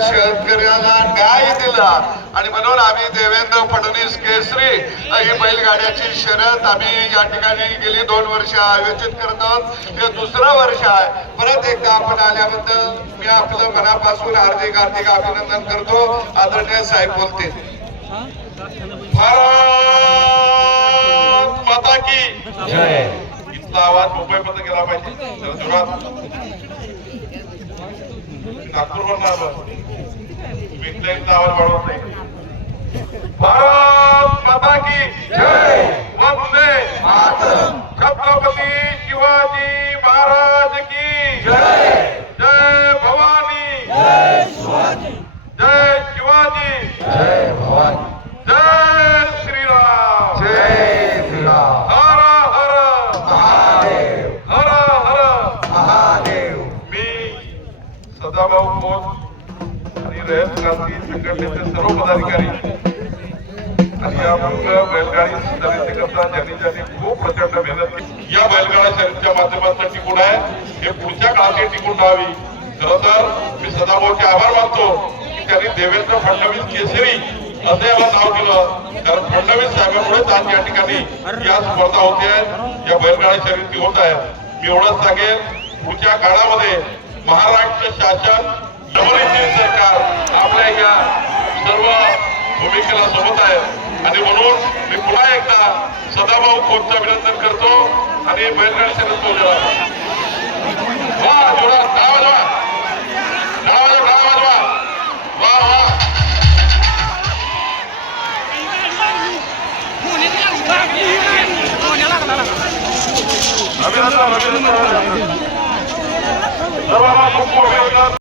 शेतकऱ्याला न्याय दिला. आणि म्हणून आम्ही देवेंद्र फडणवीस केसरी ही बैलगाड्याची शर्यत आम्ही या ठिकाणी गेली दोन वर्ष आयोजित करत आहोत. हे दुसरं वर्ष आहे. परत एकदा आपण आल्याबद्दल मी आपलं मनापासून हार्दिक हार्दिक अभिनंदन करतो. आदरणीय साहेब बोलते भारत माता की. इथला आवाज मुंबईमध्ये गेला पाहिजे. तात्पुरवर जोरात आवाज वाढवत नाही भारत माता की जय वंदे छत्रपती शिवाजी. महाराज की जय जय भवानी जय शिवाजी जय सदाभाऊ खोत आणि रयत क्रांती संघटनेचे सर्व पदाधिकारी आणि या मुंग बैलगाडी करता ज्यांनी ज्यांनी खूप प्रचंड मेहनत केली. या बैलगाडा शर्यतीच्या माध्यमातून टिकून आहे. हे पुढच्या काळातही टिकून राहावी. खर तर मी सदाभाऊचे आभार मानतो की त्यांनी देवेंद्र फडणवीस केसरी असं याला नाव दिलं. कारण फडणवीस साहेबांमुळेच आज या ठिकाणी या स्पर्धा होते आहेत या बैलगाडा शर्यती होत आहेत. मी एवढंच सांगेन पुढच्या काळामध्ये महाराष्ट्र शासन नवनिर्मित सरकार. आपल्या या सर्व भूमिकेला सोबत आहे. आणि म्हणून मी पुन्हा एकदा सदाभाऊ खोतचं अभिनंदन करतो आणि बैलगाडी शरद बोलतो वा. अभिनंदन अभिनंदन. सर्वांना खूप खूप अभिनंदन